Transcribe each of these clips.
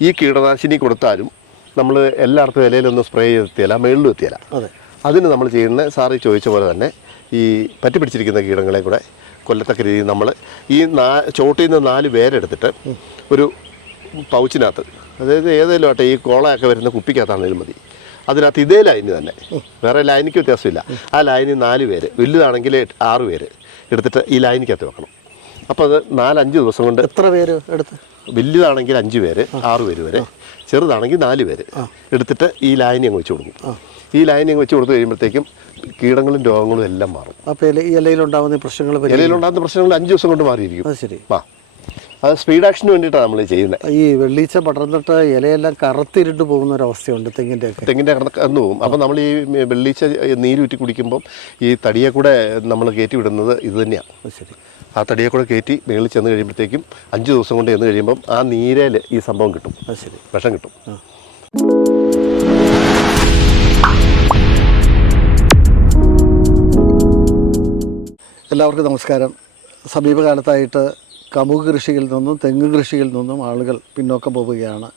ഈ കീടനാശിനി കൊടുത്താലും നമ്മൾ എല്ലായിടത്തും ഇലയിലൊന്നും സ്പ്രേ ചെയ്തെത്തിയല്ല മേളിലും എത്തിയല്ല അതെ. അതിന് നമ്മൾ ചെയ്യുന്ന സാറ് ചോദിച്ച പോലെ തന്നെ ഈ പറ്റി പിടിച്ചിരിക്കുന്ന കീടങ്ങളെ കൂടെ കൊല്ലത്തക്ക രീതിയിൽ നമ്മൾ ഈ നാ ചോട്ടിൽ നിന്ന് നാല് പേരെടുത്തിട്ട് ഒരു പൗച്ചിനകത്ത് അതായത് ഏതെങ്കിലും ആട്ടെ ഈ കോളയൊക്കെ വരുന്ന കുപ്പിക്കകത്താണെങ്കിലും മതി. അതിനകത്ത് ഇതേ ലൈന് തന്നെ. വേറെ ലൈനിക്ക് വ്യത്യാസമില്ല. ആ ലൈനിൽ നാല് പേര് വലുതാണെങ്കിൽ ആറ് പേര് എടുത്തിട്ട് ഈ ലൈനിക്കകത്ത് വെക്കണം. അപ്പോൾ അത് നാലഞ്ച് ദിവസം കൊണ്ട് എത്ര പേര് എടുത്ത്? വലുതാണെങ്കിൽ അഞ്ച് പേര് ആറ് പേര് വരെ ചെറുതാണെങ്കിൽ നാല് പേര്. എടുത്തിട്ട് ഈ ലായനി അങ്ങ് വെച്ച് കൊടുക്കും. ഈ ലായനി അങ്ങ് വെച്ച് കൊടുത്തു കഴിയുമ്പോഴത്തേക്കും കീടങ്ങളും രോഗങ്ങളും എല്ലാം മാറും. അപ്പോൾ ഇലയിലുണ്ടാകുന്ന പ്രശ്നങ്ങൾ പരി- ഇലയിലുണ്ടാകുന്ന പ്രശ്നങ്ങൾ അഞ്ച് ദിവസം കൊണ്ട് മാറിയിരിക്കും. ശരി. ആ അത് സ്പീഡ് ആക്ഷന് വേണ്ടിയിട്ടാണ് നമ്മൾ ചെയ്യുന്നത് ഈ വെള്ളീച്ച പടർന്നിട്ട് ഇലയെല്ലാം കറുത്തിരുട്ട് പോകുന്ന ഒരു അവസ്ഥയുണ്ട് തെങ്ങിന്റെ ഒക്കെ തെങ്ങിന്റെ കടന്നു പോകും. അപ്പം നമ്മൾ ഈ വെള്ളീച്ച നീരൂറ്റി കുടിക്കുമ്പം ഈ തടിയെ കൂടെ നമ്മൾ കയറ്റി വിടുന്നത് ഇത് തന്നെയാണ്. ശരി. ആ തടിയെ കൂടെ കയറ്റി മേളിൽ ചെന്ന് കഴിയുമ്പോഴത്തേക്കും അഞ്ച് ദിവസം കൊണ്ട് ചെന്ന് കഴിയുമ്പം ആ നീരയിൽ ഈ സംഭവം കിട്ടും. അത് ശരി. വിഷം കിട്ടും. എല്ലാവർക്കും നമസ്കാരം. സമീപകാലത്തായിട്ട് കമുക് കൃഷിയിൽ നിന്നും തെങ്ങ് കൃഷിയിൽ നിന്നും ആളുകൾ പിന്നോക്കം പോവുകയാണ്.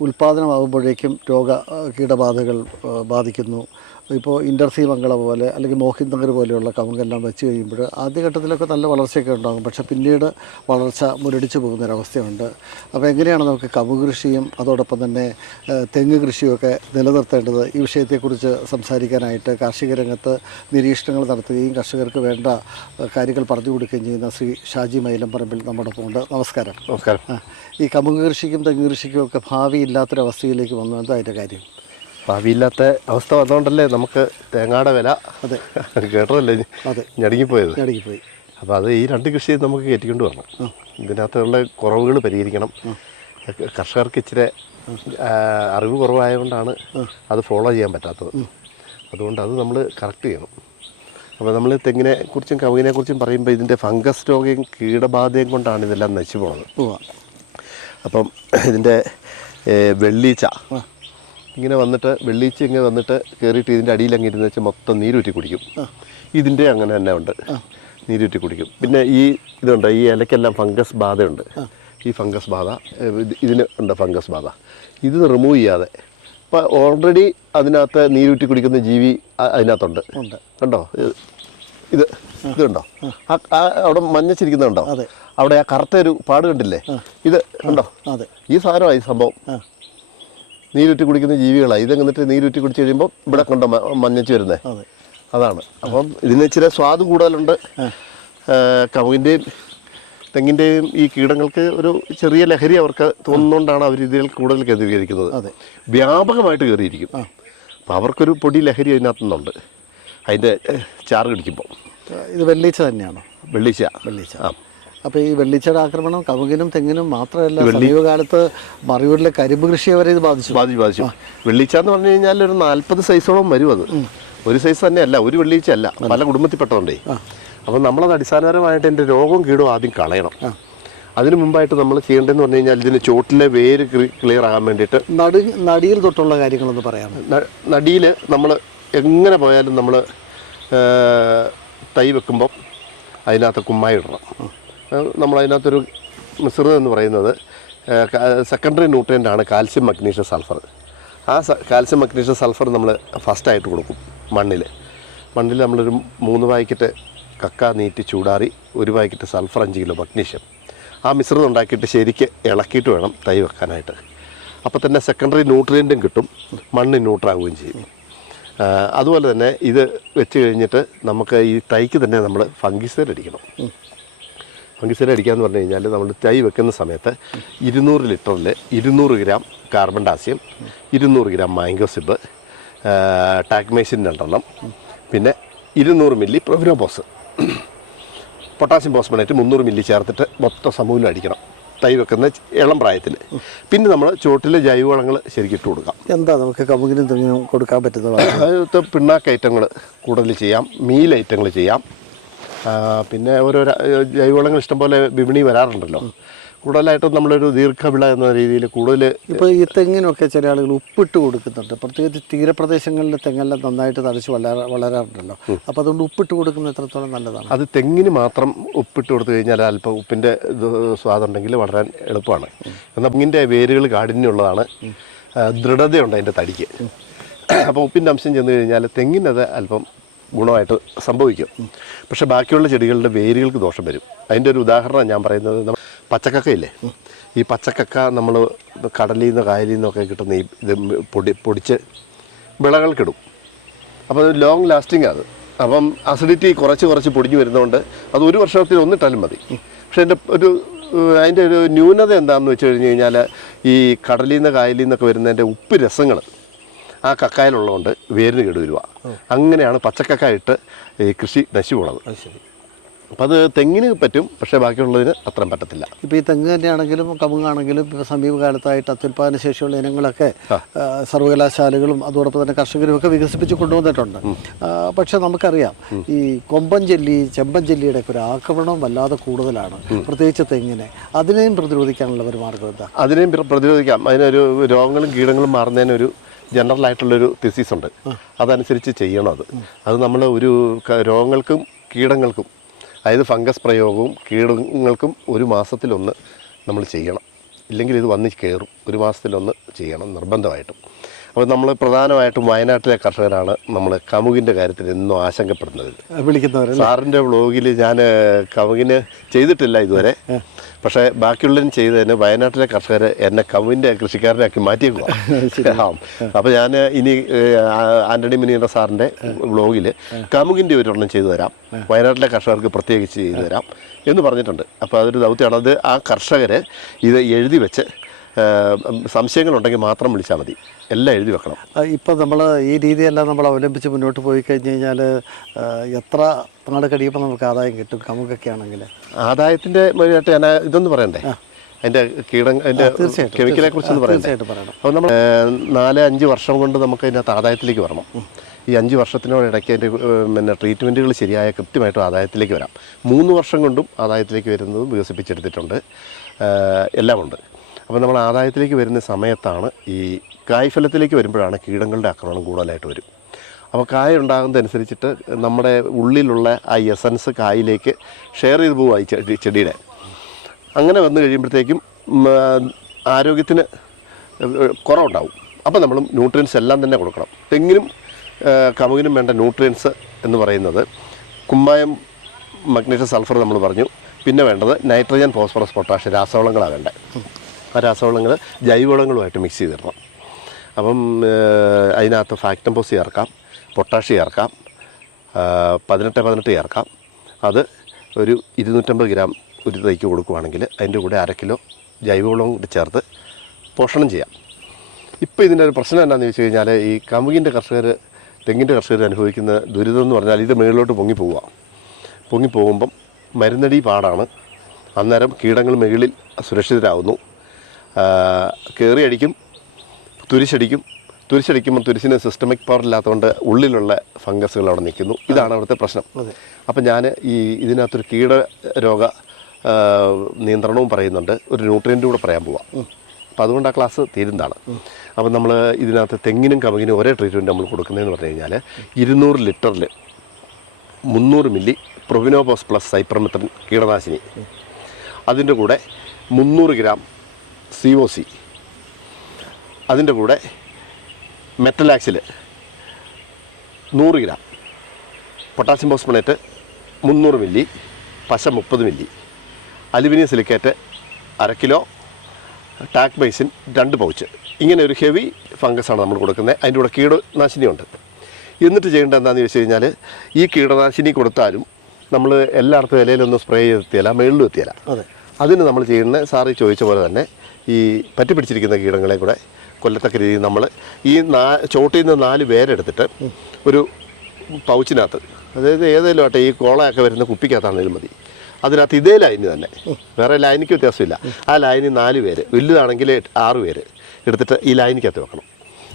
ഉൽപ്പാദനമാകുമ്പോഴേക്കും രോഗ കീടബാധകൾ ബാധിക്കുന്നു. ഇപ്പോൾ ഇന്റർസി മംഗള പോലെ അല്ലെങ്കിൽ മോഹിന്ദർ പോലെയുള്ള കവുങ്കെല്ലാം വെച്ച് കഴിയുമ്പോൾ ആദ്യഘട്ടത്തിലൊക്കെ നല്ല വളർച്ചയൊക്കെ ഉണ്ടാകും. പക്ഷേ പിന്നീട് വളർച്ച മുരടിച്ചു പോകുന്നൊരവസ്ഥയുണ്ട് അപ്പോൾ എങ്ങനെയാണ് നമുക്ക് കവു കൃഷിയും അതോടൊപ്പം തന്നെ തെങ്ങ് കൃഷിയൊക്കെ നിലനിർത്തേണ്ടത്? ഈ വിഷയത്തെക്കുറിച്ച് സംസാരിക്കാനായിട്ട് കാർഷിക രംഗത്ത് നിരീക്ഷണങ്ങൾ നടത്തുകയും കർഷകർക്ക് വേണ്ട കാര്യങ്ങൾ പറഞ്ഞു കൊടുക്കുകയും ചെയ്യുന്ന ശ്രീ ഷാജി മൈലംപറമ്പിൽ നമ്മോടൊപ്പം ഉണ്ട്. നമസ്കാരം. നമസ്കാരം. ഈ കമുങ്ങ് കൃഷിക്കും തെങ്ങ് കൃഷിക്കും ഒക്കെ ഭാവി ഇല്ലാത്തൊരവസ്ഥയിലേക്ക് വന്നു. എന്താ അതിന്റെ കാര്യം? ഭാവിയില്ലാത്ത അവസ്ഥ വന്നുകൊണ്ടല്ലേ നമുക്ക് തേങ്ങയുടെ വില? അതെ. കേട്ടതല്ലേ? അതെ. ഞടുങ്ങിപ്പോയത്. ഞടുങ്ങിപ്പോയി. അപ്പോൾ അത് ഈ രണ്ട് കൃഷിയും നമുക്ക് കയറ്റിക്കൊണ്ട് വരണം. ഇതിനകത്തുള്ള കുറവുകൾ പരിഹരിക്കണം. കർഷകർക്ക് ഇച്ചിരി അറിവ് കുറവായതുകൊണ്ടാണ് അത് ഫോളോ ചെയ്യാൻ പറ്റാത്തത്. അതുകൊണ്ട് അത് നമ്മൾ കറക്റ്റ് ചെയ്യണം. അപ്പോൾ നമ്മൾ തെങ്ങിനെ കുറിച്ചും കവിനെ കുറിച്ചും പറയുമ്പോൾ ഇതിന്റെ ഫംഗസ് രോഗയും കീടബാധയും കൊണ്ടാണ് ഇതെല്ലാം നശിച്ചു പോകുന്നത് അപ്പം ഇതിന്റെ വെള്ളീച്ച ഇങ്ങനെ വന്നിട്ട് വെള്ളീച്ച ഇങ്ങനെ വന്നിട്ട് കയറിയിട്ട് ഇതിന്റെ അടിയിൽ അങ്ങ് ഇരുന്ന് വെച്ച് മൊത്തം നീരൂറ്റി കുടിക്കും. ഇതിന്റെ അങ്ങനെ തന്നെ ഉണ്ട്. നീരൂറ്റി കുടിക്കും. പിന്നെ ഈ ഇതുണ്ട് ഈ ഇലക്കെല്ലാം ഫംഗസ് ബാധയുണ്ട്. ഈ ഫംഗസ് ബാധ ഇതിന് ഉണ്ട് ഫംഗസ് ബാധ. ഇത് റിമൂവ് ചെയ്യാതെ ഇപ്പം ഓൾറെഡി അതിനകത്ത് നീരൂറ്റി കുടിക്കുന്ന ജീവി അതിനകത്തുണ്ട്. കണ്ടോ? ഇത് ഇത് ഇതുണ്ടോ? ആ. അവിടെ മഞ്ഞച്ചിരിക്കുന്നുണ്ടോ. അവിടെ ആ കറുത്ത ഒരു പാട് കണ്ടില്ലേ? ഇത് കണ്ടോ? ഈ സാധനമാണ് ഈ സംഭവം. നീരൂറ്റി കുടിക്കുന്ന ജീവികളാണ് ഇത് എന്നിട്ട് നീരുറ്റി കുടിച്ച് കഴിയുമ്പോൾ ഇവിടെ കൊണ്ട് മഞ്ഞച്ച് വരുന്നത് അതെ. അതാണ്. അപ്പം ഇതിന് ഇച്ചിരി സ്വാദ് കൂടുതലുണ്ട്. കവുകിന്റെയും തെങ്ങിന്റെയും ഈ കീടങ്ങൾക്ക് ഒരു ചെറിയ ലഹരി അവർക്ക് തോന്നുന്നതുകൊണ്ടാണ് അവർ ഇതിൽ കൂടുതൽ കേന്ദ്രീകരിക്കുന്നത്. അതെ. വ്യാപകമായിട്ട് കയറിയിരിക്കും അപ്പം അവർക്കൊരു പൊടി ലഹരി അതിനകത്തു നിന്നുണ്ട് അതിന്റെ ചാറ് കടിക്കുമ്പോൾ ഇത് വെള്ളിച്ച തന്നെയാണോ? വെള്ളിച്ച. വെള്ളിച്ച. ആ. അപ്പോൾ ഈ വെള്ളിച്ചട ആക്രമണം കവുകിനും തെങ്ങിനും മാത്രമല്ല സമീപകാലത്ത് മറിയൂരിലെ കരിമ്പ് കൃഷിയെ വരെ ഇത് ബാധിച്ചു. ബാധിച്ചു ബാധിച്ചു. വെള്ളിച്ച എന്ന് പറഞ്ഞു കഴിഞ്ഞാൽ ഒരു നാൽപ്പത് സൈസോളം വരും അത്. ഒരു സൈസ് തന്നെയല്ല ഒരു വെള്ളിച്ച അല്ല പല കുടുംബത്തിൽപ്പെട്ടതുണ്ടേ അപ്പം നമ്മളത് അടിസ്ഥാനപരമായിട്ട് എന്റെ രോഗം കീടവും ആദ്യം കളയണം. അതിനു മുമ്പായിട്ട് നമ്മൾ ചെയ്യേണ്ടതെന്ന് പറഞ്ഞു കഴിഞ്ഞാൽ ഇതിന് ചോട്ടിലെ വേര് ക്ലിയർ ആകാൻ വേണ്ടിയിട്ട് നടു നടിയിൽ തൊട്ടുള്ള കാര്യങ്ങളൊന്ന് പറയാം നടിയിൽ നമ്മൾ എങ്ങനെ പോയാലും നമ്മൾ തൈ വെക്കുമ്പം അതിനകത്ത് കുമ്മായി ഇടണം. നമ്മൾ അതിനകത്തൊരു മിശ്രിതം എന്ന് പറയുന്നത് സെക്കൻഡറി ന്യൂട്രിയന്റ് ആണ് കാൽസ്യം മഗ്നീഷ്യം സൾഫർ ആ കാൽസ്യം മഗ്നീഷ്യം സൾഫർ നമ്മൾ ഫസ്റ്റായിട്ട് കൊടുക്കും മണ്ണിൽ മണ്ണിൽ നമ്മളൊരു മൂന്ന് പാക്കറ്റ് കക്ക നീട്ടി ചൂടാറി ഒരു പാക്കറ്റ് സൾഫർ അഞ്ച് കിലോ മഗ്നീഷ്യം ആ മിശ്രിതം ഉണ്ടാക്കിയിട്ട് ശരിക്ക് ഇളക്കിയിട്ട് വേണം തൈ വെക്കാനായിട്ട്. അപ്പോൾ തന്നെ സെക്കൻഡറി ന്യൂട്രിയന്റും കിട്ടും മണ്ണ് ന്യൂട്രാവുകയും ചെയ്യും. അതുപോലെ തന്നെ ഇത് വെച്ച് കഴിഞ്ഞിട്ട് നമുക്ക് ഈ തൈക്ക് തന്നെ നമ്മൾ ഫംഗിസൈഡ് അടിക്കണം. ഫംഗിസൈഡ് അടിക്കാന്ന് പറഞ്ഞു കഴിഞ്ഞാൽ നമ്മൾ തൈ വെക്കുന്ന സമയത്ത് ഇരുന്നൂറ് ലിറ്ററിൽ ഇരുന്നൂറ് ഗ്രാം കാർബൺ ഡാസ്യം ഇരുന്നൂറ് ഗ്രാം മാംഗോ സിബ് ടാക്മേസിൻ രണ്ടെണ്ണം പിന്നെ ഇരുന്നൂറ് മില്ലി പ്രൊവിനോബോസ് പൊട്ടാസ്യം പോസ്മണേറ്റ് മുന്നൂറ് മില്ലി ചേർത്തിട്ട് മൊത്തം സമൂലം അടിക്കണം. തൈ വെക്കുന്ന ഇളം പ്രായത്തിൽ. പിന്നെ നമ്മൾ ചുവട്ടിൽ ജൈവവളങ്ങൾ ശരിക്കും ഇട്ട് കൊടുക്കാം. എന്താ നമുക്ക് കമുകിനും തെങ്ങിനും കൊടുക്കാൻ പറ്റുന്ന പിണ്ണാക്ക് ഐറ്റങ്ങൾ കൂടുതൽ ചെയ്യാം മീൽ ഐറ്റങ്ങൾ ചെയ്യാം. പിന്നെ ഓരോ ജൈവവളങ്ങൾ ഇഷ്ടംപോലെ വിപണി വരാറുണ്ടല്ലോ. കൂടുതലായിട്ടും നമ്മളൊരു ദീർഘവിള എന്ന രീതിയിൽ കൂടുതൽ ഇപ്പോൾ ഈ തെങ്ങിനൊക്കെ ചില ആളുകൾ ഉപ്പിട്ട് കൊടുക്കുന്നുണ്ട്. പ്രത്യേകിച്ച് തീരപ്രദേശങ്ങളിൽ തെങ്ങെല്ലാം നന്നായിട്ട് തടിച്ച് വളരാ വളരാറുണ്ടല്ലോ. അപ്പോൾ അതുകൊണ്ട് ഉപ്പിട്ട് കൊടുക്കുന്നത് എത്രത്തോളം നല്ലതാണ്? അത് തെങ്ങിന് മാത്രം ഉപ്പിട്ട് കൊടുത്തു കഴിഞ്ഞാൽ അല്പം ഉപ്പിന്റെ സ്വാദുണ്ടെങ്കിൽ വളരാൻ എളുപ്പമാണ്. എന്നാൽ തെങ്ങിന്റെ വേരുകൾ കാഠിന്യമുള്ളതാണ്. ദൃഢതയുണ്ട് അതിന്റെ തടിക്ക്. അപ്പോൾ ഉപ്പിന്റെ അംശം ചെന്ന് കഴിഞ്ഞാൽ തെങ്ങിനത് അല്പം ഗുണമായിട്ട് സംഭവിക്കും. പക്ഷെ ബാക്കിയുള്ള ചെടികളുടെ വേരുകൾക്ക് ദോഷം വരും. അതിന്റെ ഒരു ഉദാഹരണം ഞാൻ പറയുന്നത്. നമ്മ- പച്ചക്കക്കയില്ലേ ഈ പച്ചക്കക്ക നമ്മൾ കടലിൽ നിന്ന് കായലിൽ നിന്നൊക്കെ കിട്ടുന്ന ഈ ഇത് പൊടി പൊടിച്ച് വിളകൾക്കിടും അപ്പോൾ അത് ലോങ് ലാസ്റ്റിംഗ് അത് അപ്പം അസിഡിറ്റി കുറച്ച് കുറച്ച് പൊടിഞ്ഞു വരുന്നതുകൊണ്ട് അത് ഒരു വർഷത്തിൽ ഒന്നിട്ടാലും മതി. പക്ഷേ എന്റെ ഒരു അതിന്റെ ഒരു ന്യൂനത എന്താണെന്ന് വെച്ച് കഴിഞ്ഞ് കഴിഞ്ഞാൽ ഈ കടലിൽ നിന്ന് കായലിൽ നിന്നൊക്കെ വരുന്നതിന്റെ ഉപ്പ് രസങ്ങൾ ആ കക്കായിലുള്ളതുകൊണ്ട് വേരിന് കേടുവരുക അങ്ങനെയാണ് പച്ചക്കക്കായിട്ട് ഈ കൃഷി നശിച്ചു പോണത് അപ്പം അത് തെങ്ങിന് പറ്റും പക്ഷേ ബാക്കിയുള്ളതിന് അത്രയും പറ്റത്തില്ല. ഇപ്പോൾ ഈ തെങ്ങ് തന്നെയാണെങ്കിലും കമുങ്ങാണെങ്കിലും ഇപ്പോൾ സമീപകാലത്തായിട്ട് അത്യുൽപാദന ശേഷിയുള്ള ഇനങ്ങളൊക്കെ സർവകലാശാലകളും അതോടൊപ്പം തന്നെ കർഷകരും ഒക്കെ വികസിപ്പിച്ച് കൊണ്ടുവന്നിട്ടുണ്ട്. പക്ഷേ നമുക്കറിയാം ഈ കൊമ്പൻ ജെല്ലി ചെമ്പൻ ജെല്ലിയുടെ ഒക്കെ ഒരു ആക്രമണം വല്ലാതെ കൂടുതലാണ് പ്രത്യേകിച്ച് തെങ്ങിനെ. അതിനെയും പ്രതിരോധിക്കാനുള്ള ഒരു മാർഗം എന്താ? അതിനെയും പ്ര- പ്രതിരോധിക്കാം. അതിനൊരു രോഗങ്ങളും കീടങ്ങളും മാറുന്നതിനൊരു ജനറൽ ആയിട്ടുള്ളൊരു തിസീസ് ഉണ്ട് അതനുസരിച്ച് ചെയ്യണം അത്. അത് നമ്മൾ ഒരു രോഗങ്ങൾക്കും കീടങ്ങൾക്കും അതായത് ഫംഗസ് പ്രയോഗവും കീടങ്ങൾക്കും ഒരു മാസത്തിലൊന്ന് നമ്മൾ ചെയ്യണം. ഇല്ലെങ്കിൽ ഇത് വന്ന് കയറും ഒരു മാസത്തിലൊന്ന് ചെയ്യണം നിർബന്ധമായിട്ടും. അപ്പോൾ നമ്മൾ പ്രധാനമായിട്ടും വയനാട്ടിലെ കർഷകരാണ് നമ്മൾ കമുകിന്റെ കാര്യത്തിൽ എന്നും ആശങ്കപ്പെടുന്നത് വിളിക്കുന്നവർ സാറിന്റെ വ്ളോഗിൽ ഞാൻ കമുകിന് ചെയ്തിട്ടില്ല ഇതുവരെ. പക്ഷേ ബാക്കിയുള്ളതിന് ചെയ്തതിന് വയനാട്ടിലെ കർഷകർ എന്നെ കമുകിന്റെ കൃഷിക്കാരനാക്കി മാറ്റിയേക്കുക അപ്പോൾ ഞാൻ ഇനി ആന്റണി മിനിയുടെ സാറിന്റെ വ്ളോഗിൽ കമുകിന്റെ ഒരെണ്ണം ചെയ്തു തരാം. വയനാട്ടിലെ കർഷകർക്ക് പ്രത്യേകിച്ച് ചെയ്തു തരാം എന്ന് പറഞ്ഞിട്ടുണ്ട്. അപ്പോൾ അതൊരു ദൗത്യമാണ്. അത് ആ കർഷകർ ഇത് എഴുതി വെച്ച് സംശയങ്ങളുണ്ടെങ്കിൽ മാത്രം വിളിച്ചാൽ മതി. എല്ലാം എഴുതി വെക്കണം. ഇപ്പോൾ നമ്മൾ ഈ രീതിയെല്ലാം നമ്മൾ അവലംബിച്ച് മുന്നോട്ട് പോയി കഴിഞ്ഞ് കഴിഞ്ഞാൽ എത്ര നാട് കഴിയുമ്പോൾ നമുക്ക് ആദായം കിട്ടും കമുകൊക്കെ ആണെങ്കിൽ? ആദായത്തിന്റെ മെയിനായിട്ട് ഞാൻ ഇതൊന്ന് പറയണ്ടേ? അതിന്റെ കീട അതിന്റെ കെമിക്കലെ കുറിച്ചൊന്ന് പറയണ്ടേ? പറയണം. അപ്പോൾ നമ്മൾ നാല് അഞ്ച് വർഷം കൊണ്ട് നമുക്ക് അതിനകത്ത് ആദായത്തിലേക്ക് വരണം. ഈ അഞ്ച് വർഷത്തിനോടിടയ്ക്ക് അതിന്റെ പിന്നെ ട്രീറ്റ്മെന്റുകൾ ശരിയായ കൃത്യമായിട്ടും ആദായത്തിലേക്ക് വരാം. മൂന്ന് വർഷം കൊണ്ടും ആദായത്തിലേക്ക് വരുന്നതും വികസിപ്പിച്ചെടുത്തിട്ടുണ്ട്. എല്ലാമുണ്ട്. അപ്പോൾ നമ്മൾ ആദായത്തിലേക്ക് വരുന്ന സമയത്താണ് ഈ കായ്ഫലത്തിലേക്ക് വരുമ്പോഴാണ് കീടങ്ങളുടെ ആക്രമണം കൂടുതലായിട്ട് വരും. അപ്പോൾ കായ ഉണ്ടാകുന്നതനുസരിച്ചിട്ട് നമ്മുടെ ഉള്ളിലുള്ള ആ എസൻസ് കായിലേക്ക് ഷെയർ ചെയ്ത് പോകുക ഈ ചെടി ചെടിയുടെ. അങ്ങനെ വന്നു കഴിയുമ്പോഴത്തേക്കും ആരോഗ്യത്തിന് കുറവുണ്ടാവും. അപ്പോൾ നമ്മൾ ന്യൂട്രിയൻസ് എല്ലാം തന്നെ കൊടുക്കണം. തെങ്ങിനും കമുകിനും വേണ്ട ന്യൂട്രിയൻസ് എന്ന് പറയുന്നത് കുമ്മായം മഗ്നീഷ്യം സൾഫർ നമ്മൾ പറഞ്ഞു. പിന്നെ വേണ്ടത് നൈട്രജൻ ഫോസ്ഫറസ് പൊട്ടാഷ്യം രാസവളങ്ങളാണ് വേണ്ടത് രാസവളങ്ങൾ ജൈവവളങ്ങളുമായിട്ട് മിക്സ് ചെയ്തിടണം. അപ്പം അതിനകത്ത് ഫാക്ടംപോസ് ചേർക്കാം പൊട്ടാഷ് ചേർക്കാം പതിനെട്ട് പതിനെട്ട് ചേർക്കാം. അത് ഒരു ഇരുന്നൂറ്റമ്പത് ഗ്രാം ഒരു തൈക്ക് കൊടുക്കുവാണെങ്കിൽ അതിന്റെ കൂടെ അര കിലോ ജൈവവളവും കൂടി ചേർത്ത് പോഷണം ചെയ്യാം. ഇപ്പോൾ ഇതിന്റെ ഒരു പ്രശ്നം എന്താണെന്ന് വെച്ച് കഴിഞ്ഞാൽ ഈ കമുകിന്റെ കർഷകർ തെങ്ങിന്റെ കർഷകർ അനുഭവിക്കുന്ന ദുരിതം എന്ന് പറഞ്ഞാൽ ഇത് മുകളിലോട്ട് പൊങ്ങി പോവുക. പൊങ്ങി പോകുമ്പം മരുന്നടി പാടാണ്. അന്നേരം കീടങ്ങൾ മുകളിൽ സുരക്ഷിതരാകുന്നു. കയറി അടിക്കും തുരിശടിക്കും. തുരിശടിക്കുമ്പോൾ തുരിശിന് സിസ്റ്റമിക് പവർ ഇല്ലാത്തതുകൊണ്ട് ഉള്ളിലുള്ള ഫംഗസുകൾ അവിടെ നിൽക്കുന്നു. ഇതാണ് അവിടുത്തെ പ്രശ്നം. അപ്പം ഞാൻ ഈ ഇതിനകത്തൊരു കീട രോഗ നിയന്ത്രണവും പറയുന്നുണ്ട്. ഒരു ന്യൂട്രിയന്റ് കൂടെ പറയാൻ പോവാം. അപ്പോൾ അതുകൊണ്ട് ആ ക്ലാസ് തീരുന്നതാണ്. അപ്പം നമ്മൾ ഇതിനകത്ത് തെങ്ങിനും കമുകിനും ഒരേ ട്രീറ്റ്മെന്റ് നമ്മൾ കൊടുക്കുന്നതെന്ന് പറഞ്ഞു കഴിഞ്ഞാൽ ഇരുന്നൂറ് ലിറ്ററിൽ മുന്നൂറ് മില്ലി പ്രൊവിനോപോസ് പ്ലസ് സൈപ്രമിത്രൻ കീടനാശിനി. അതിന്റെ കൂടെ മുന്നൂറ് ഗ്രാം സി ഒ സി അതിന്റെ കൂടെ മെറ്റലാക്സിൽ നൂറ് ഗ്രാം. പൊട്ടാസ്യം ഫോസ്ഫണേറ്റ് മുന്നൂറ് മില്ലി പശ മുപ്പത് മില്ലി അലുമിനിയം സിലിക്കേറ്റ് അര കിലോ ടാക് ബൈസിൻ രണ്ട് പൗച്ച് ഇങ്ങനെ ഒരു ഹെവി ഫംഗസാണ് നമ്മൾ കൊടുക്കുന്നത്. അതിന്റെ കൂടെ കീടനാശിനിയുണ്ട്. എന്നിട്ട് ചെയ്യേണ്ടത് എന്താണെന്ന് ചോദിച്ചു കഴിഞ്ഞാൽ ഈ കീടനാശിനി കൊടുത്താലും നമ്മൾ എല്ലായിടത്തും ഇലയിലൊന്നും സ്പ്രേ ചെയ്തെത്തിയല്ല മേളിലും എത്തിയല്ല. അതെ. അതിന് നമ്മൾ ചെയ്യുന്ന സാറ് ചോദിച്ച പോലെ തന്നെ ഈ പറ്റി പിടിച്ചിരിക്കുന്ന കീടങ്ങളെ കൂടെ കൊല്ലത്തക്ക രീതിയിൽ നമ്മൾ ഈ നാ ചോട്ടിൽ നിന്ന് നാല് പേരെടുത്തിട്ട് ഒരു പൗച്ചിനകത്ത് അതായത് ഏതെങ്കിലും ആട്ടെ ഈ കോളയൊക്കെ വരുന്ന കുപ്പിക്കകത്താണെങ്കിലും മതി. അതിനകത്ത് ഇതേ ലൈന് തന്നെ. വേറെ ലൈനിക്ക് വ്യത്യാസമില്ല. ആ ലൈനിൽ നാല് പേര് വലുതാണെങ്കിൽ ആറ് പേര് എടുത്തിട്ട് ഈ ലൈനിക്കകത്ത് വെക്കണം.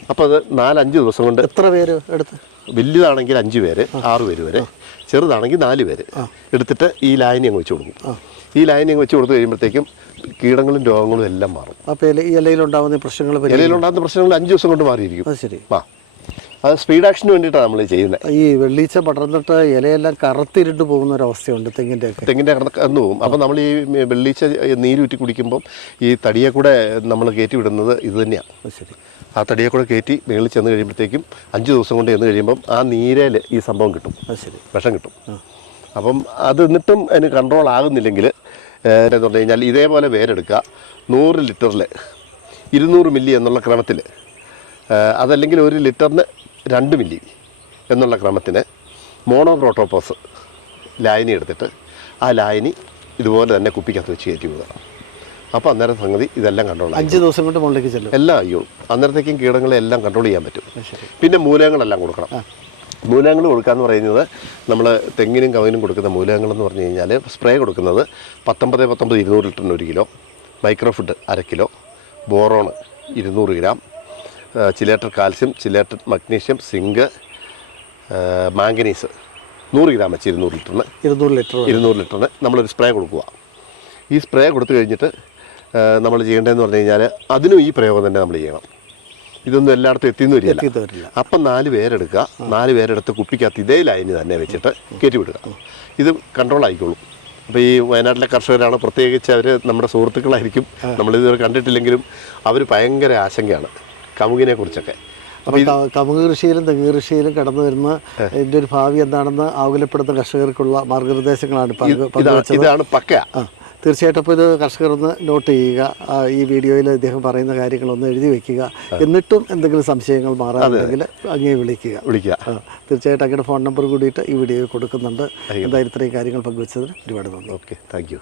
അപ്പോൾ അത് നാലഞ്ച് ദിവസം കൊണ്ട് എത്ര പേര് എടുത്ത്? വലുതാണെങ്കിൽ അഞ്ച് പേര് ആറ് പേര് വരെ ചെറുതാണെങ്കിൽ നാല് പേര് എടുത്തിട്ട് ഈ ലൈനി അങ്ങ് വെച്ച് കൊടുക്കും. ഈ ലൈനിങ് വെച്ച് കൊടുത്തു കഴിയുമ്പോഴത്തേക്കും കീടങ്ങളും രോഗങ്ങളും എല്ലാം മാറും. അപ്പോൾ ഇലയിലുണ്ടാകുന്ന പ്രശ്നങ്ങൾ പരി- ഇലയിലുണ്ടാകുന്ന പ്രശ്നങ്ങൾ അഞ്ച് ദിവസം കൊണ്ട് മാറിയിരിക്കും. അത് ശരി. ആ അത് സ്പീഡ് ആക്ഷന് വേണ്ടിയിട്ടാണ് നമ്മൾ ചെയ്യുന്നത് ഈ വെള്ളീച്ച പടർന്നിട്ട് ഇലയെല്ലാം കറുത്തിരുട്ട് പോകുന്ന ഒരു അവസ്ഥയുണ്ട് തെങ്ങിന്റെ തെങ്ങിന്റെ കറന്ന് പോകും. അപ്പം നമ്മൾ ഈ വെള്ളീച്ച നീരൂറ്റി കുടിക്കുമ്പം ഈ തടിയെ കൂടെ നമ്മൾ കയറ്റി വിടുന്നത് ഇത് തന്നെയാണ് ശരി. ആ തടിയെ കൂടെ കയറ്റി മേളിൽ ചെന്ന് കഴിയുമ്പോഴത്തേക്കും അഞ്ച് ദിവസം കൊണ്ട് ചെന്ന് കഴിയുമ്പം ആ നീരയിൽ ഈ സംഭവം കിട്ടും. അത് ശരി. വിഷം കിട്ടും. അപ്പം അത് എന്നിട്ടും അതിന് കൺട്രോൾ ആകുന്നില്ലെങ്കിൽ എന്ന് പറഞ്ഞു കഴിഞ്ഞാൽ ഇതേപോലെ വേരെടുക്കുക. നൂറ് ലിറ്ററിൽ ഇരുന്നൂറ് മില്ലി എന്നുള്ള ക്രമത്തിൽ അതല്ലെങ്കിൽ ഒരു ലിറ്ററിന് രണ്ട് മില്ലി എന്നുള്ള ക്രമത്തിന് മോണോപ്രോട്ടോപോസ് ലായനി എടുത്തിട്ട് ആ ലായനി ഇതുപോലെ തന്നെ കുപ്പിക്കകത്ത് വെച്ച് കയറ്റി വിടുക. അപ്പോൾ അന്നേരം സംഗതി ഇതെല്ലാം കൺട്രോൾ അഞ്ച് ദിവസം കൊണ്ട് മുകളിലേക്ക് ചെല്ലും. എല്ലാം അയ്യോ അന്നേരത്തേക്കും കീടങ്ങളെ എല്ലാം കൺട്രോൾ ചെയ്യാൻ പറ്റും. പിന്നെ മൂലകങ്ങളെല്ലാം കൊടുക്കണം. മൂലകങ്ങൾ എന്ന് പറയുന്നത് നമ്മൾ തെങ്ങിനും കവിനും കൊടുക്കുന്ന മൂലകങ്ങളെന്ന് പറഞ്ഞു കഴിഞ്ഞാൽ സ്പ്രേ കൊടുക്കുന്നത് പത്തൊമ്പത് പത്തൊമ്പത് ഇരുന്നൂറ് ലിറ്ററിന് ഒരു കിലോ മൈക്രോ മൈക്രോഫുഡ് അര കിലോ ബോറോൺ ഇരുന്നൂറ് gram chelator calcium chelator magnesium zinc manganese നൂറ് ഗ്രാം വെച്ച് ഇരുന്നൂറ് ലിറ്ററിന്. ഇരുന്നൂറ് ലിറ്റർ. ഇരുന്നൂറ് ലിറ്ററിന് നമ്മളൊരു സ്പ്രേ കൊടുക്കുക. ഈ സ്പ്രേ കൊടുത്തു കഴിഞ്ഞിട്ട് നമ്മൾ ചെയ്യേണ്ടതെന്ന് പറഞ്ഞു കഴിഞ്ഞാൽ അതിനും ഈ പ്രയോഗം തന്നെ നമ്മൾ ചെയ്യണം. ഇതൊന്നും എല്ലായിടത്തും എത്തിയെന്ന് വരില്ല. അപ്പം നാല് പേരെടുക്കുക. നാല് പേരെടുത്ത് കുപ്പിക്കകത്ത് ഇതേ ലൈന് തന്നെ വെച്ചിട്ട് കയറ്റി വിടുക. ഇത് കൺട്രോൾ ആയിക്കോളും. അപ്പോൾ ഈ വയനാട്ടിലെ കർഷകരാണ് പ്രത്യേകിച്ച് അവർ നമ്മുടെ സുഹൃത്തുക്കളായിരിക്കും. നമ്മളിതുവരെ കണ്ടിട്ടില്ലെങ്കിലും അവർ ഭയങ്കര ആശങ്കയാണ് കമുകിനെ കുറിച്ചൊക്കെ. കമുക് കൃഷിയിലും തെങ്ങ് കൃഷിയിലും കടന്നു വരുന്ന ഇതിന്റെ ഒരു ഭാവി എന്താണെന്ന് ആകുലപ്പെടുന്ന കർഷകർക്കുള്ള മാർഗനിർദ്ദേശങ്ങളാണ് ഇതാണ് പക്ക. തീർച്ചയായിട്ടും അപ്പോൾ ഇത് കർഷകർ ഒന്ന് നോട്ട് ചെയ്യുക ഈ വീഡിയോയിൽ അദ്ദേഹം പറയുന്ന കാര്യങ്ങളൊന്ന് എഴുതി വെക്കുക. എന്നിട്ടും എന്തെങ്കിലും സംശയങ്ങൾ മാറാനുണ്ടെങ്കിൽ അങ്ങേ വിളിക്കുക. വിളിക്കുക. തീർച്ചയായിട്ടും അങ്ങയുടെ ഫോൺ നമ്പർ കൂടിയിട്ട് ഈ വീഡിയോ കൊടുക്കുന്നുണ്ട്. എന്തായാലും ഇത്രയും കാര്യങ്ങൾ പങ്കുവച്ചതിന് ഒരുപാട് നന്ദി. Okay thank you